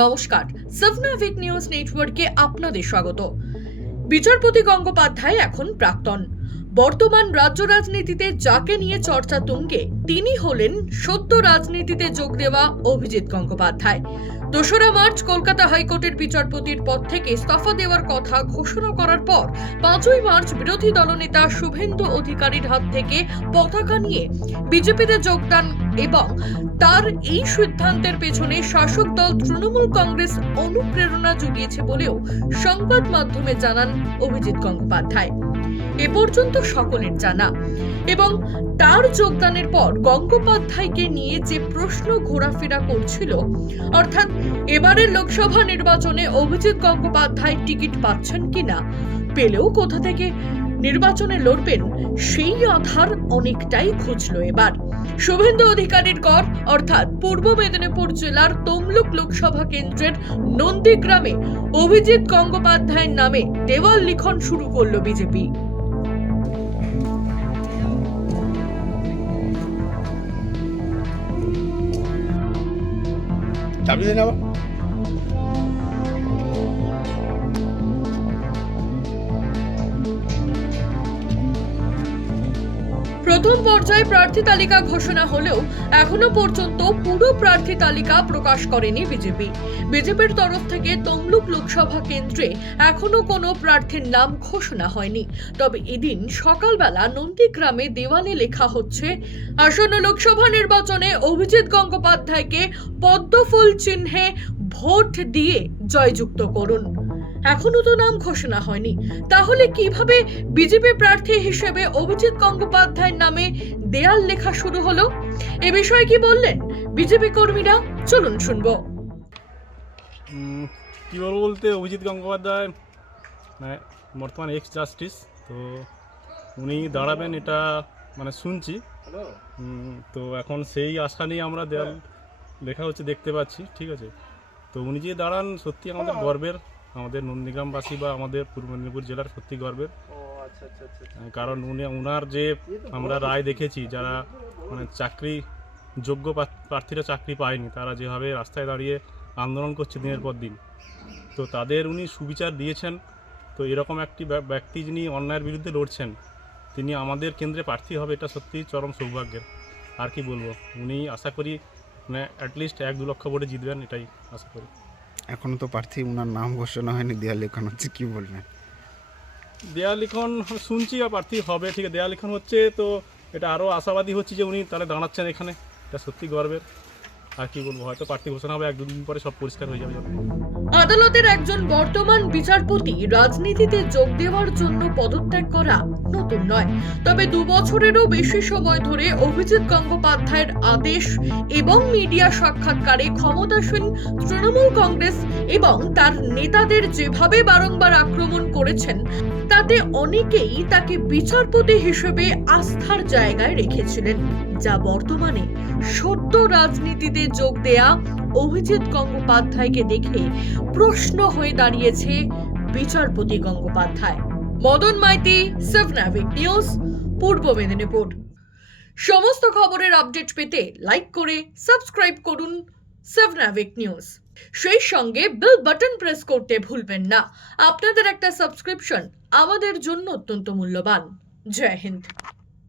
নমস্কার, সাবনাভিক নিউজ নেটওয়ার্কে আপনাদের স্বাগত। বিচারপতি গঙ্গোপাধ্যায় এখন প্রাক্তন। বর্তমান রাজ্য রাজনীতিতে যাকে নিয়ে চর্চা তুঙ্গে তিনি হলেন সদ্য রাজনীতিতে যোগ দেওয়া অভিজিৎ গঙ্গোপাধ্যায়। 2রা মার্চ কলকাতা হাইকোর্টের বিচারপতির পদ থেকে ইস্তফা দেওয়ার কথা ঘোষণা করার পর 5ই মার্চ বিরোধী দলনেতা শুভেন্দু অধিকারীর হাত থেকে পতাকা নিয়ে বিজেপিতে যোগদান এবং তার এই সিদ্ধান্তের পেছনে শাসক দল তৃণমূল কংগ্রেস অনুপ্রেরণা জুগিয়েছে বলেও সংবাদ মাধ্যমে জানান অভিজিৎ গঙ্গোপাধ্যায়। এ পর্যন্ত সকলের জানা এবং তার যোগদানের পর গঙ্গোপাধ্যায়কে নিয়ে যে প্রশ্ন ঘোরাফেরা করছিল, অর্থাৎ এবারের লোকসভা নির্বাচনে অভিজিৎ গঙ্গোপাধ্যায় টিকিট পাচ্ছেন কিনা, পেলেও কোথা থেকে নির্বাচনে লড়বেন, সেই আধার অনেকটাই খুঁজলো এবার। শুভেন্দু অধিকারীর গড় অর্থাৎ পূর্ব মেদিনীপুর জেলার তমলুক লোকসভা কেন্দ্রের নন্দীগ্রামে অভিজিৎ গঙ্গোপাধ্যায়ের নামে দেওয়াল লিখন শুরু করলো বিজেপি। প্রথম পর্যায়ে প্রার্থী তালিকা ঘোষণা হলেও এখনো পর্যন্ত পুরো প্রার্থী তালিকা প্রকাশ করেনি বিজেপি। বিজেপির তরফ থেকে তমলুক লোকসভা কেন্দ্রে এখনো কোনো প্রার্থীর নাম ঘোষণা হয়নি। তবে এদিন সকালবেলা নন্দীগ্রামে দেওয়ালে লেখা হচ্ছে, আসন্ন লোকসভা নির্বাচনে অভিজিৎ গঙ্গোপাধ্যায়কে পদ্মফুল চিহ্নে ভোট দিয়ে জয়যুক্ত করুন। এখনো তো নাম ঘোষণা হয়নি, তাহলে কিভাবে বিজেপি প্রার্থী হিসেবে অভিজিৎ গঙ্গোপাধ্যায়ের নামে দেয়াল লেখা শুরু হলো? এ বিষয়ে কি বললেন বিজেপি কর্মীরা, চলুন শুনবো। কি বলবো বলতে, অভিজিৎ গঙ্গোপাধ্যায় বর্তমান এক্স জাস্টিস, তো উনি দাঁড়াবেন এটা শুনছি। তো এখন সেই আশা নিয়ে আমরা দেয়াল লেখা হচ্ছে দেখতে পাচ্ছি, ঠিক আছে। তো উনি যে দাঁড়ান সত্যি আমাদের গর্বের, আমাদের নন্দীগ্রামবাসী বা আমাদের পূর্ব মেদিনীপুর জেলার সত্যি গর্বের। কারণ উনার যে আমরা রায় দেখেছি, যারা চাকরি যোগ্য প্রার্থীরা চাকরি পায়নি, তারা যেভাবে রাস্তায় দাঁড়িয়ে আন্দোলন করছে দিনের পর দিন, তো তাদের উনি সুবিচার দিয়েছেন। তো এরকম একটি ব্যক্তি যিনি অন্যায়ের বিরুদ্ধে লড়ছেন, তিনি আমাদের কেন্দ্রে প্রার্থী হবে, এটা সত্যি চরম সৌভাগ্যের। আর কি বলবো, উনি আশা করি অ্যাটলিস্ট 1-2 লক্ষ ভোটে জিতবেন, এটাই আশা করি। এখনো তো প্রার্থী ওনার নাম ঘোষণা হয়নি, দেয়াল লিখন হচ্ছে, কি বলবেন? দেয়াল লিখন শুনছি আর প্রার্থী হবে, ঠিক আছে, দেয়াল লিখন হচ্ছে, তো এটা আরও আশাবাদী হচ্ছে যে উনি তাহলে দাঁড়াচ্ছেন এখানে, এটা সত্যি গর্বের। আর কি বলবো, হয়তো প্রার্থী ঘোষণা হবে 1-2 দিন পরে, সব পরিষ্কার হয়ে যাবে। আদালতের একজন বর্তমান বিচারপতি রাজনীতিতে যোগ দেওয়ার জন্য পদত্যাগ করা নতুন নয়, তবে 2 বছরেরও বেশি সময় ধরে অভিজিৎ গঙ্গোপাধ্যায়ের আদেশ এবং মিডিয়া সাক্ষাৎকারে ক্ষমতাসীন তৃণমূল কংগ্রেস এবং তার নেতাদের যেভাবে বারংবার আক্রমণ করেছেন, তাতে অনেকেই তাকে বিচারপতি হিসেবে আস্থার জায়গায় রেখেছিলেন, যা বর্তমানে সদ্য রাজনীতিতে যোগ দেয়া অভিজিৎ গঙ্গোপাধ্যায়কে দেখে প্রশ্ন হয়ে দাঁড়িয়েছে বিচারপতি গঙ্গোপাধ্যায়। মদন মাইতি, সাবনাভিক নিউজ, পূর্ব মেদিনীপুর। সমস্ত খবরের আপডেট পেতে লাইক করে সাবস্ক্রাইব করুন সাবনাভিক নিউজ। সেই সঙ্গে বেল বাটন প্রেস করতে ভুলবেন না। আপনাদের একটা সাবস্ক্রিপশন আমাদের জন্য অত্যন্ত মূল্যবান। জয় হিন্দ।